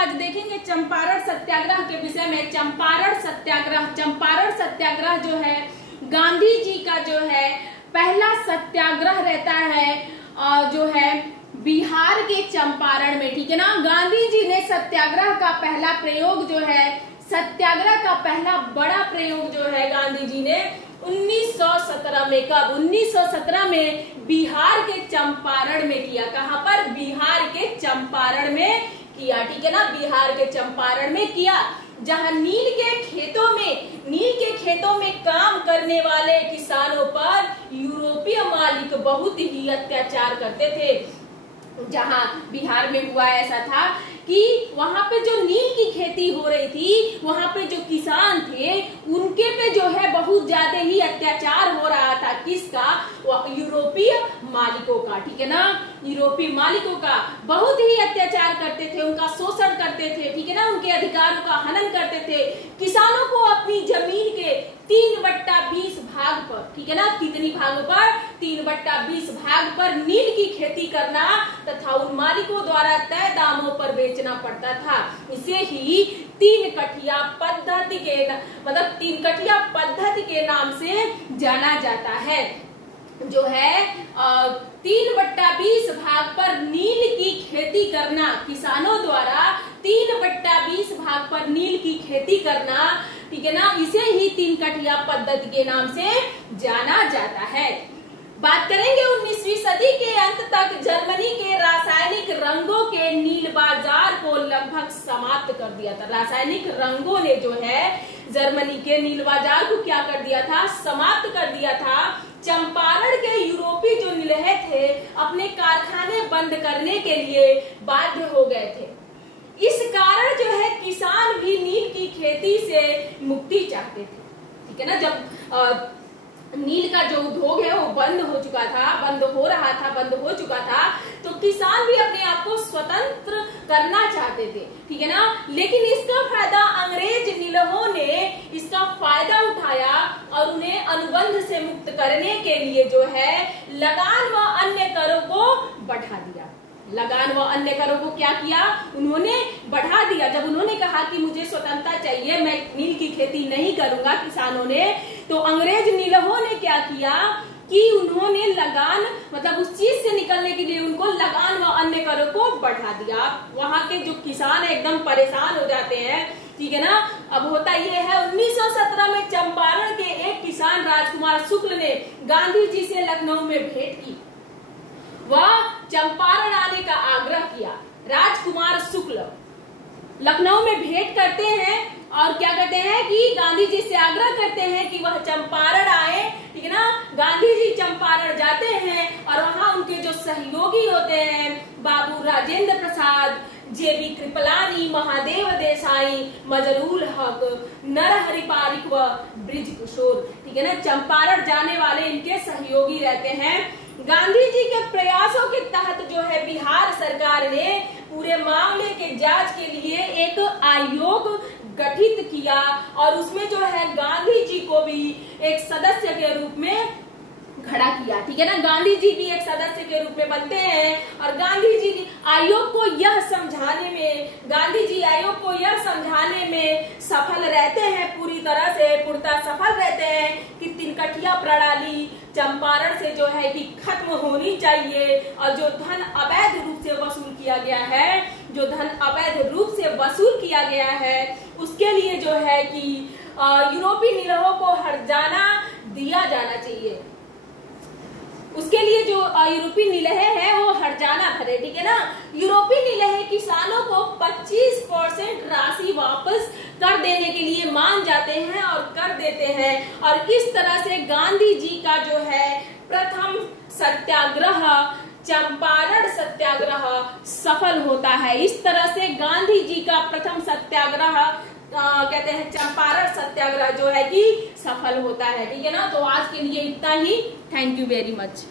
आज देखेंगे चंपारण सत्याग्रह के विषय में। चंपारण सत्याग्रह जो है गांधी जी का जो है पहला सत्याग्रह रहता है जो है बिहार के चंपारण में, ठीक है ना। गांधी जी ने सत्याग्रह का पहला प्रयोग जो है, सत्याग्रह का पहला बड़ा प्रयोग जो है गांधी जी ने 1917 में, कब 1917 में बिहार के चंपारण में किया। कहां पर? बिहार के चंपारण में किया, ठीक है ना। बिहार के चंपारण में किया, जहां नील के खेतों में काम करने वाले किसानों पर यूरोपीय मालिक बहुत ही अत्याचार करते थे। जहां बिहार में हुआ ऐसा था कि वहां पे जो नील की खेती हो रही थी, वहां पे जो किसान थे उनके पे जो है बहुत ज्यादा ही अत्याचार हो रहा था। किसका? यूरोपीय मालिकों का, ठीक है ना। यूरोपीय मालिकों का बहुत ही अत्याचार करते थे, उनका शोषण करते थे, ठीक है ना। उनके अधिकारों का हनन करते थे। किसानों को अपनी जमीन के 3/20 भाग पर, ठीक है ना, कितनी भागों पर? 3/20 भाग पर नील की खेती करना तथा उन मालिकों द्वारा तय दामों पर बेचना पड़ता था। इसे ही 3 कठिया पद्धति के मतलब 3 कठिया पद्धति के नाम से जाना जाता है। जो है 3/20 भाग पर नील की खेती करना, किसानों द्वारा 3/20 भाग पर नील की खेती करना, ठीक है ना, इसे ही 3 कठिया पद्धति के नाम से जाना जाता है। बात करेंगे 19वीं सदी के अंत तक जर्मनी के रासायनिक रंगों के नील बाजार को लगभग समाप्त कर दिया था। रासायनिक रंगों ने जो है जर्मनी के नील बाजार को क्या कर दिया था? समाप्त कर दिया था। चंपारण के यूरोपीय जो नीलहे थे अपने कारखाने बंद करने के लिए बाध्य हो गए थे। इस कारण जो है किसान भी नील की खेती से मुक्ति चाहते थे, ठीक है ना। जब नील का जो उद्योग है वो बंद हो चुका था, बंद हो चुका था, तो किसान भी अपने आप को स्वतंत्र करना चाहते थे, ठीक है ना। लेकिन इसका फायदा अंग्रेज नीलहों ने इसका फायदा उठाया और उन्हें अनुबंध से मुक्त करने के लिए जो है लगान व अन्य करों को बढ़ा दिया। लगान व अन्य करों को क्या किया? उन्होंने बढ़ा दिया। जब उन्होंने कहा कि मुझे स्वतंत्रता चाहिए, मैं नील की खेती नहीं करूंगा किसानों ने, तो अंग्रेज नीलहों ने क्या किया कि उन्होंने लगान मतलब उस चीज से निकलने के लिए उनको लगान व अन्य करों को बढ़ा दिया। वहां के जो किसान एकदम परेशान हो जाते हैं, ठीक है ना। अब होता यह है 1917 में चंपारण के एक किसान राजकुमार शुक्ल ने गांधी जी से लखनऊ में भेंट की। वह चंपारण आने का आग्रह किया। राजकुमार शुक्ल लखनऊ में भेंट करते हैं और क्या करते हैं कि गांधी जी से आग्रह करते हैं कि वह चंपारण आए, ठीक है ना। गांधी जी चंपारण जाते हैं और वहां उनके जो सहयोगी होते हैं बाबू राजेंद्र प्रसाद, जेबी कृपलानी, महादेव देसाई, मजरूल हक, नरहरि पारिक व ब्रिज किशोर, ठीक है ना, चंपारण जाने वाले इनके सहयोगी रहते हैं। गांधी जी के प्रयासों के तहत जो है बिहार सरकार ने पूरे मामले के जांच के लिए एक आयोग गठित किया और उसमें जो है गांधी जी को भी एक सदस्य के रूप में खड़ा किया, ठीक है ना। गांधी जी भी एक सदस्य के रूप में बनते हैं और गांधी जी आयोग को यह समझाने में सफल रहते हैं, पूरी तरह से पूर्णतः सफल रहते हैं कि 3 कठिया प्रणाली चंपारण से जो है कि खत्म होनी चाहिए और जो धन अवैध रूप से वसूल किया गया है, उसके लिए जो है कि यूरोपीय नीलहों को हर्जाना दिया जाना चाहिए। उसके लिए जो यूरोपीय नीलहे हैं वो हर्जाना भरे, ठीक है ना। यूरोपीय नीलहे किसानों को 25% राशि वापस कर देने के लिए मान जाते हैं और कर देते हैं और इस तरह से गांधी जी का जो है प्रथम सत्याग्रह चंपारण सत्याग्रह सफल होता है। इस तरह से गांधी जी का प्रथम सत्याग्रह कहते हैं चंपारण सत्याग्रह जो है कि सफल होता है, ठीक है ना। तो आज के लिए इतना ही। Thank you very much.